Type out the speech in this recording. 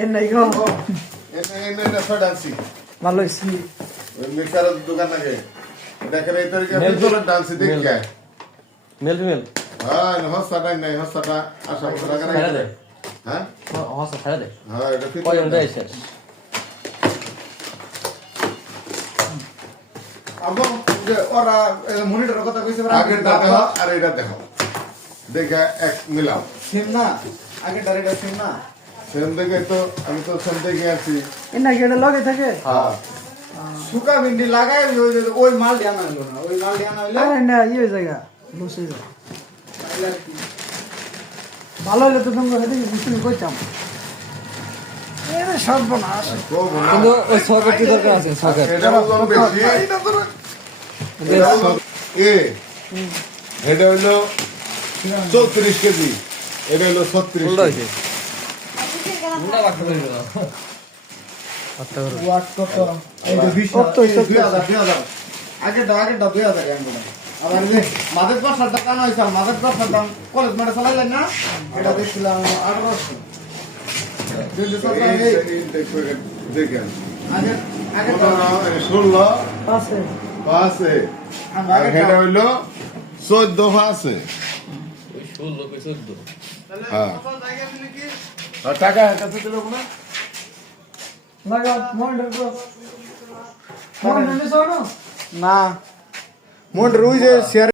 এর নাই গো এনে ছড়াছি ভালো হইছে ওই মিক্সারের দোকান নাকি দেখেন এই তরিকা মিক্সারের ডান্স দেখে মেল ফিমেল হ্যাঁ হস্তাটা নাই হস্তাটা আশা করতে ছাড়া লাগে দে হ্যাঁ হস ছাড়া দে হ্যাঁ এটা ঠিক কয়জন দেয় শেষ আব্বা যে ওরা মনিটরের কথা কইছে আগেরটা দেখো আর এটা দেখো দেখে এক মিলাও সেম না আগে ডাইরেক্ট সেম না সেম দেখে তো আমি তো সেম দেখে আছি এর নাই এটা লগে থাকে হ্যাঁ সুকা ভিন্ডি লাগাই ওই মাল আনা হইলো না ওই মাল আনা হইলে আরে না ইয়ে জায়গা লুস হয়ে যায় তাইলে আর কি ভালো হলে তো তোমরা হেদিকে বুঝতে কইতাম এরে সর্বনাশ কিন্তু ওই সকেট কি দরকার আছে সকেট এটা ওজন বেশি এ এটা হইলো 34 কেজি এটা হইলো 36 কেজি মুন্ডা বাকি করে দিল ওয়াট কত এই যে 20,000 আগে 2000 এমন আবার যে মাদের পাশাটা কানা হইছে মাদের পাশাটা কলেজ মাঠে চালাইলেন না এটা দেখছিলাম 1800 দেখেন আগে আগে 16 আছে আছে আর এটা হইলো 14 আছে ওই 16 কই 14 হ্যাঁ আর টাকা কত দিল না লাগা মন্ডল ব্রো মন্ডল নিছো না না মন্ডর ওই যে শেয়ার